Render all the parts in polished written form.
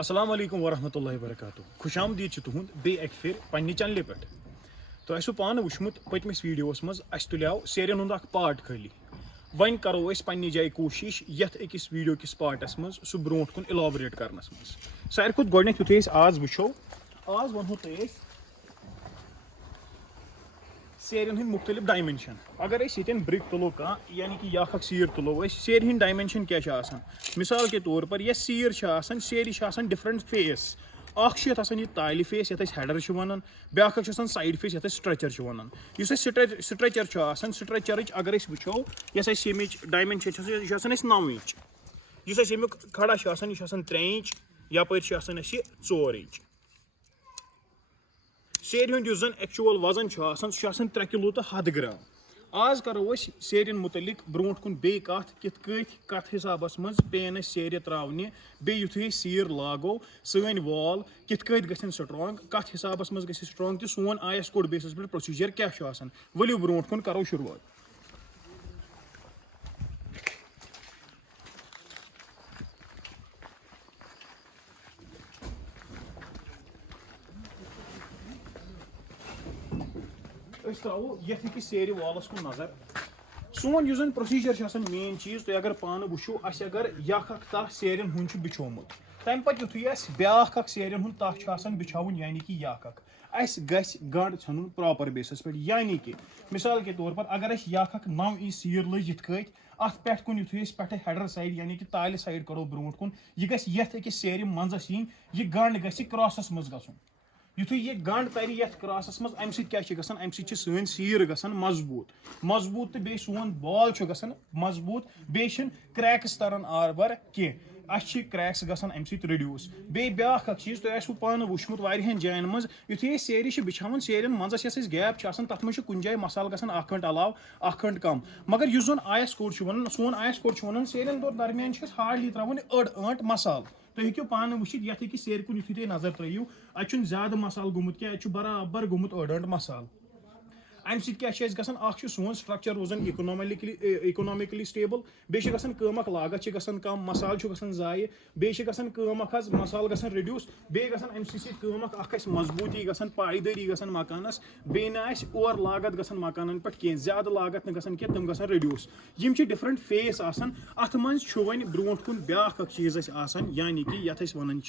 अस्सलाम वालेकुम वरहमतुल्लाहि वबरकातुहू खुशामदीद तुहद बे एक फिर पन्ने चैनल पे तो असो पान वुचमुत पतमिस वीडियोस मज अस तुलियाव सेरियन हुंद पार्ट खाली वन करो अस पन्ने जाय कोशिश यथ अकिस वीडियो किस पार्टस मज सह ब्रोट कुन इलाबोरेट करनस मज सारे खुद गोडनेथ युथे आज वुचो आज वनहो तोय सेरियन हंद मुख्तलिफ डायमेंशन अगर यन ब्रिक तुलो कह यानी कि यख सीर तुलो सेर हंद डायमेंशन क्या मिसाल के तौर पर यह सीर सेर डिफरेंट फेस यह ताल फेस ये हेडर वन ब्या साइड फेस ये स्ट्रचर वन स्ट्रचर स्ट्रचर अगर वो यमिच डायमेंशन यह 9 इंच यमुक खड़ा यह 3 इंच यपर 4 इंच सेर हूं एक्चुअल वजन सह 3 किलो तो 100 ग्राम आज करो सेरिन मुतलिक ब्रोट कुन बे कत हिसाबस मज पेन सेर त्रावने बे युथे सीर लागो सन वॉल कित गन स्ट्रांग कत हिसाबस मज गि स्ट्रांग तो सोन आयस कोड बेसिस पे प्रोसीजर क्या वलियो ब्रोट कुन करो शुरुआत। त्रो ये सेर वालस कुन नजर सोन प्रोसीजर मेन चीज तुम अगर पान वो अगर यख तह सेरिन हूं बिछोमुत तम पे युथु ब्या सेरिन हूं तह बिछावन यानी कि यख गंड इन प्रॉपर बेसिस पे यानी कि मिसाल के तौर पर अगर यख 9 इंच सीर लज यथ अत पे कुन युथु पे हेडर साइड यानी कि ताल साइड करो ब्रोट कुन यह गि सेर मंजस इन यह गंड गि क्रॉसस मज गसन युथु यह गंड तर ये क्रॉसस मज अम सन सीर गसन मजबूत तो बे सोन बॉल मजबूत बे क्रैक्स तरन आर कह क्रैक्स गसन अम रिड्यूस बे ब्या चीज तुम पान वुचमुत वारियान जायन मज युथे सेर बिछावन सेरिन मंजस यस गैप तथ मज कुन जाय मसाल गसन 1 घंट अलाव 1 घंट कम मगर युस जोन आयस कोड वन सोन आयस कोड वन सेरिन दरमियान हार्डली त्रावन अड़ आंट मसाल तुम हेक्यो पान वुचित ये सेर कुन युथु तुम नजर त्रो अत ज्यादा मसाल गोमुत क्या बराबर गोमुत अड़ आंट मसाल अम क्या सोन स्ट्रक्चर रोजान इकोनॉमिकली स्टेबल बे लागत कम मसाल जाय बे मसाल गसन रिड्यूस बे अम मजबूती पायदारी मकानस बे और लागत मकान पे कह ज्यादा लागत न तम रिड्यूस यम डिफरेंट फेस अत मन वन ब्रोट कुन ब्या चीज यानी कि ये वन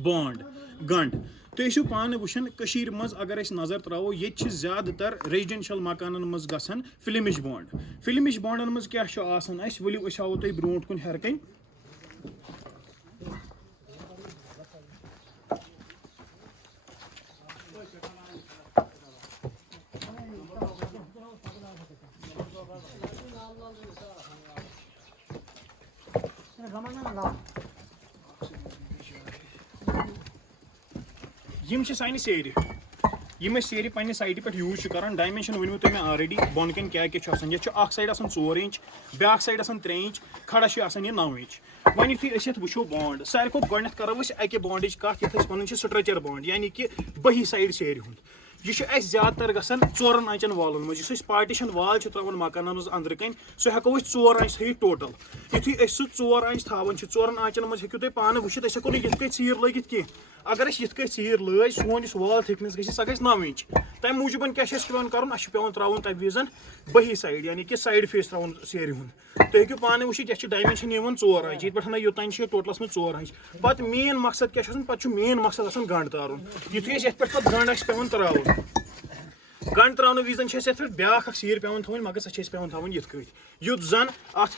बॉन्ड गंड तुम पान वुचन मज अगर नजर त्रो ये ज्यादातर रेजिडेंशियल मकान मज गसन फिल्मिश बॉन्डन मज क्या वलियो हावो तुम ब्रोट कुन हेर कन यम सान सेर यम सेर पे साइड पे यूज कर डायमेंशन वन तुम ऑलरेडी बोन कन क्या ये साइड 4 इंच ब्या साइड 3 इंच खड़ा यह 9 इंच वन युथु वो बॉन्ड सारे खुद गोडनेथ करो अके बॉन्डच कत ये वन स्ट्रचर बॉन्ड यानी कि बही साइड सेर हूं यह ज्यादातर गसन 4 आंचन वालन मज पार्टीशन वाल त्रावन मकान मज अंदर कन सह हेको 4 आंच थी टोटल युथु सह 4 आंच थावन 4 आंचन मज हेक्यो तुम पान वुचित हेको ये सीर लगित कह अगर ये सीर लज सोन वाल थिकनेस गई सह 9 इंच तम मूजूबन क्या कर पे त्रावन तम विजन बही साइड यानी कि साइड फेस त्रावन सेर हूं तुम हेक्यो पान वुचित ये डायमेंशन 4 आंच ये पे योतान टोटलस मज 4 आंच पे मेन मकसद क्या पे मेन मकसद गंड तारुन युथु ये पे गंड पे त्रावन गंड त्रावन विजन पे ब्या सीर पे थवन मगर सह पे थवन ये युत जन अत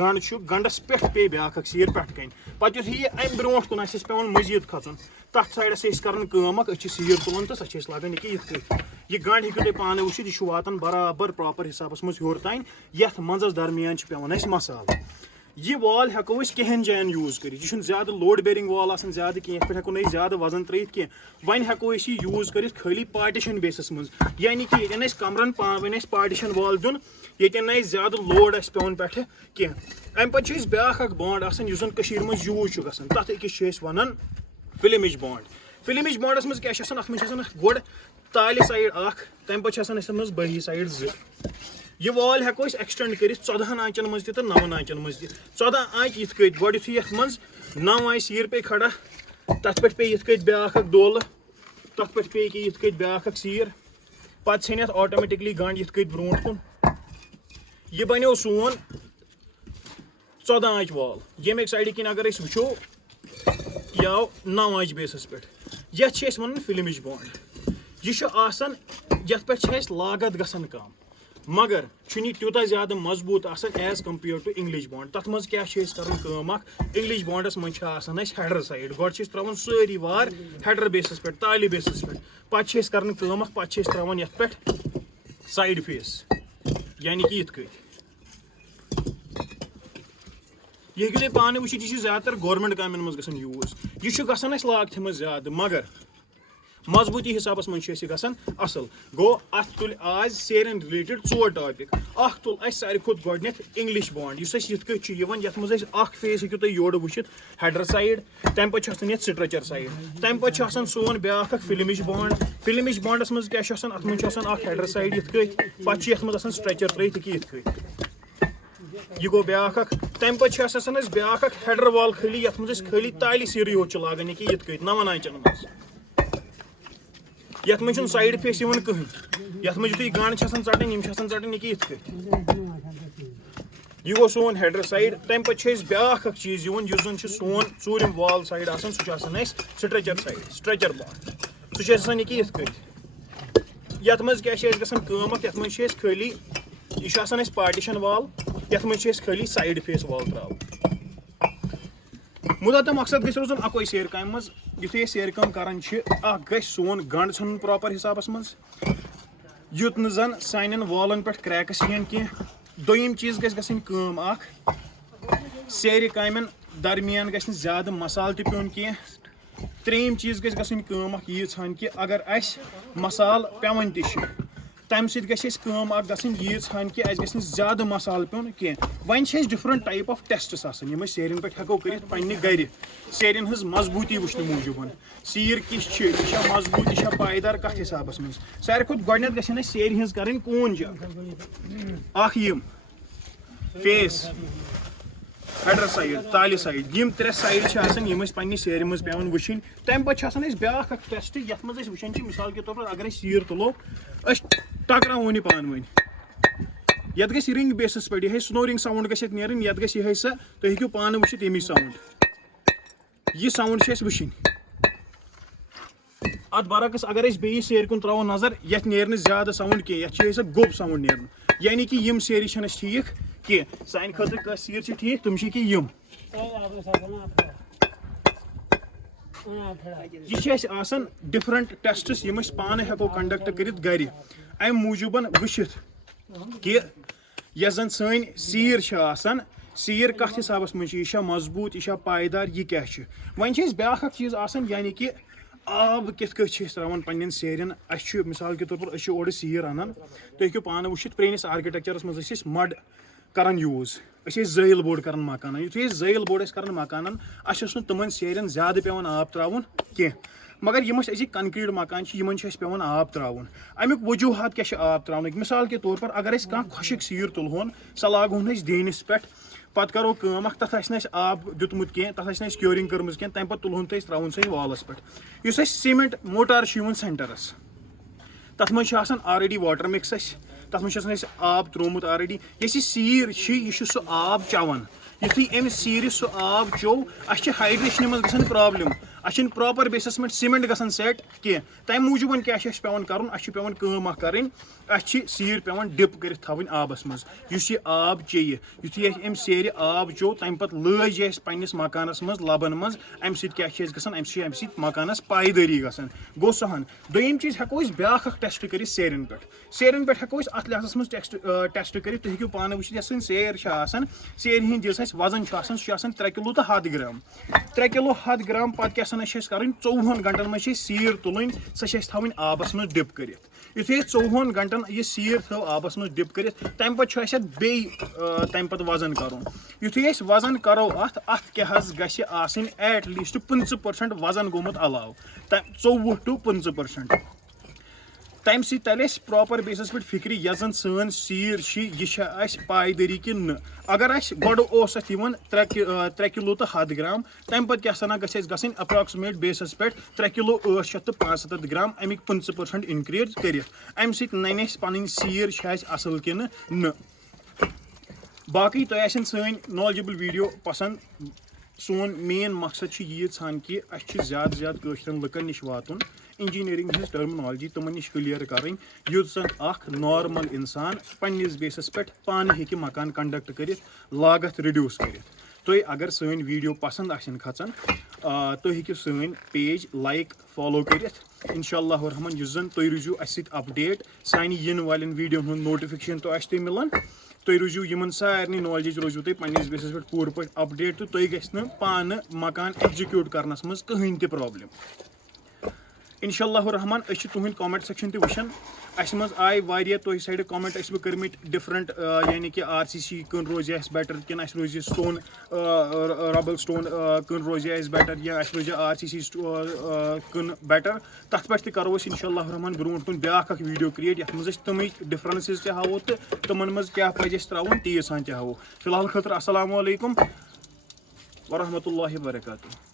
गंड गंडस पे पे ब्या सीर पे कन पे युथ यह अम ब्रोट कुन पे मजीद खचन तथ साइडस कर सीर तुलान तो सह लागान यह गंड हेक्यो तुम पान वुचित यह वातान बराबर प्रॉपर हिसाबस मज होर तान यथ मंजस दरमियान पे मसाल यह वॉल हेको कहें जायन यूज कर ज्यादा लोड बेरिंग वॉल ज्यादा कह पे हेको ना ज्यादा वजन त्रित कह वन हेको यूज कर खाली पार्टीशन बेसिस मज यानी कि ये कमरन वन पार्टीशन वॉल दिन ये ज्यादा लोड पेवन पे कह अम पे ब्या बॉन्ड मज यूज तथ अकिस वन फिल्मिश बॉन्डस मज क्या अत मज गोड ताल साइड तम पे बही साइड 2 यह वॉल हेको एक्सटेंड कर 14 आंचन मज तो 9 आंचन मज 14 आंच ये गोड ये मज 9 आंच सीर पे खड़ा तथ पे पे ये ब्याख दोल तथ पे पे ये ब्याख सीर पत् सन ऑटोमेटिकली गंड ये ब्रो कुन यह बनो सोन 14 आंच वॉल ये साइड किन अगर वो यह आव 9 आंच बेसस पे ये वन फिल्मिश बॉन्ड यह पे लागत गसन कम मगर तूत ज्यादा मजबूत as compared to English bond तथ मज क्या इंग्लिश बॉन्डस मज हेडर साइड गो त्रावान सारी वार हेडर बेसस पे ताली बेसस पे पे त्रावान ये पे साइड फेस यानी कि ये तुम पाने वो ज्यादा गवर्नमेंट कामन मज ग यूज यह लागत मज ज्यादा मगर मजबूती हिसाब मज असल गो अत तुल आज सेरन रिलेटेड 4 टॉपिक तुल सारे खुद गोडनेथ इंग्लिश बॉन्ड ये मज फेस हेकू तुम योर वुचित हेडर साइड तम पे स्ट्रक्चर साइड तम पे सोन ब्याख फिल्मिश बॉन्डस मज क्या अत मज हेडर साइड ये मज स्ट्रक्चर त्रित यह गो ब्याख तम पे ब्याख हेडर वॉल खाली ये मज खाली ताली सीर योत लागान कि 9 आंचन मज ये मज साइड फेस कहीं ये मज तुम गंड चटन चटन कि यह गो सोन हेडर साइड तम पे ब्याख चीज जन सोन चूरम वॉल साइड सह स्ट्रक्चर साइड स्ट्रक्चर बॉन्ड सह कि ये मज क्या ये मज खाली यह पार्टीशन वॉल ये मज खाली साइड फेस वॉल त्रा मुदा तो मकसद गो रोजन अकोई सेर काम मज यु सेर कम करान ग सोन गंड सन प्रॉपर हिसाब मज युत न जन सान वॉलन पे क्रैक्स यन कह दोयम चीज गम सेर कामन दरमियान गि ज्यादा मसाल तुन कह त्रेम चीज गम यीन कि अगर अस मसाल पेवन तम सम यीन कि अस ग ज्यादा मसाल पेन कह one different type of tests यम सेरन पे हेको कर पे गर सेरन हज मजबूती वुचन मूजूब सीर किस यह मजबूत यह पायदार कत हिसाब मज सारे खुद गोडनेथ गन सेर हज कर कून जग फेस हेडर साइड तालि साइड यम 3 साइड यम पे सेर मज पे वुचन तम पे ब्याख टेस्ट ये मज वुचान मिसाल के तौर पर अगर सीर तुलो टकराव यह पान वन ये गि रिंग बेसिस पे यह स्नोरिंग साउंड ग ये गि सा तुम हेकू पान वुचित यमी साउंड यह साउंड वुचन अत बरक्स अगर बे सेर कुन त्रो नजर ये नेर ज्यादा साउंड कह ये गोब साउंड नेर यानी कि यम सेर ठीक कह सान खतर सीर ठीक तुम कि यम यह डिफरेंट टेस्ट्स यम पान हेको कंडक्ट कर गर अम मूजूबन वुचित कि यह जन सन सीर कत हिसाब मज यह मजबूत यह पायदार यह क्या वन ब्याख चीज यानी कि आब कित त्रावान पन्न सेरन मिसाल के तौर पर ओर सीर अनान तुम हेकू पान वुचित प्रेनिस आर्किटेक्चरस मज मड करान यूज जैल बोर्ड कर मकान यु जैल बोर्ड कर मकान तमन सेरन ज्यादा पेवन आब त्रावन कह मगर यम अजिक कंक्रीट मकान इन पेवन आब त्रावन अमुक वजूहत क्या आब त्रावन मिसाल के तौर पर अगर खुशक सीर तुलहोन सह लागोन देनिस पे पत करो कम तथ आब दुतमुत कह तथ क्योरिंग कर्म कह तम पे तुलहोन त्रावन सह वॉलस पे सीमेंट मोटार सेंटरस तथ मज ऑलरेडी वाटर मिक्स तथ मज आब त्रोमुत ऑलरेडी ये सीर यह सह आब चवान युथु अमि सीर सह आब चो अस हाइड्रेशन मज प्रॉब्लम अस प्रॉपर बेसिस पे सीमेंट गसन सेट कह तम मूजूबन क्या पेवन कर कम करें सीर पेवन डिप कर थवन आबस मज यह आब चे युथु अम सेर आब चो तम पे लज पन्निस मकानस मज लबन मज अम क्या मकानस पायदारी गसन गो सहन दोयम चीज हेको ब्याख टेस्ट कर सेरन पे हेको अत लिहाज मज टेस्ट कर तुम हेकू पान वुचित सेर सेर हिंद जिस वजन 3 किलो तो 100 ग्राम 3 किलो 100 ग्राम पे क्या कर 24 घंटन मज सीर तुलन सह थवन आबस मज डिप कर युथे 24 घंटन यह सीर थो आबस मज डिप कर तम पे बे तम पे वजन कर युथे वजन करो अत क्या गि एटलीस्ट 50% वजन गोमुत अलाव 24 to 50%। तमि सۭتۍ तले अस प्रॉपर बेसिस पे फिक्र यस जन सन सीर यह अस पायदरी कि न अगर अस गोड़ ओस अथ यिवन 3 किलो तो 100 ग्राम तम पत क्या सना गस गसन अप्रोक्सीमेट बेसिस पे 3 किलो 875 ग्राम अमिक 50% इंक्रीज कर अमि सۭtۍ नन अस पन सीर असल कि न बाकी तो आसन सन नॉलेजेबल वीडियो पसंद सोन मेन मकसद यी छान कि ज्यादा ज्यादा कशरन लुकन निश वातुन इंजीनियरिंग हज टर्मिनोलॉजी तमन निश क्लियर करें युथ जन अख नॉर्मल इंसान पन्निस बेसिस पे पान हेकि मकान कंडक्ट करित लागत रिड्यूस करित तुम अगर सन वीडियो पसंद आसन खचन तुम हेकि सन पेज लाइक फॉलो करित इंशाअल्लाह रहमान युथ जन तुम रोजू अस सۭtۍ अपडेट सानि यिन वालें वीडियो हुंद नोटिफिकेशन तो तुम मिलान तुम रोजू यमन सारे नॉलेज रोजू तुम पन्निस बेसिस पे पूर पे अपडेट तो तुम गि पान मकान एग्जीक्यूट करनस मज कहीं ते प्रॉब्लम इंशाअल्लाह रहमान तुहद कमेंट सेक्शन ते वुचन अस मज आय वारिया तुह साइड कमेंट बह कर्मित डिफरेंट यानी कि RCC कन रोज बेटर कि रोज स्टोन रबल स्टोन कन रोज बेटर या रोज RCC कन बेटर तथ पे करो इंशाअल्लाह रहमान ब्रोट कुन ब्या वीडियो क्रिएट ये मज तम डिफरेंसेस ते हावो तो तमन मज क्या पज त्रावन तीज सान ते हावो फिलहाल खतर अस्सलाम वालेकुम वरहमतुल्लाहि वबरकातुहू।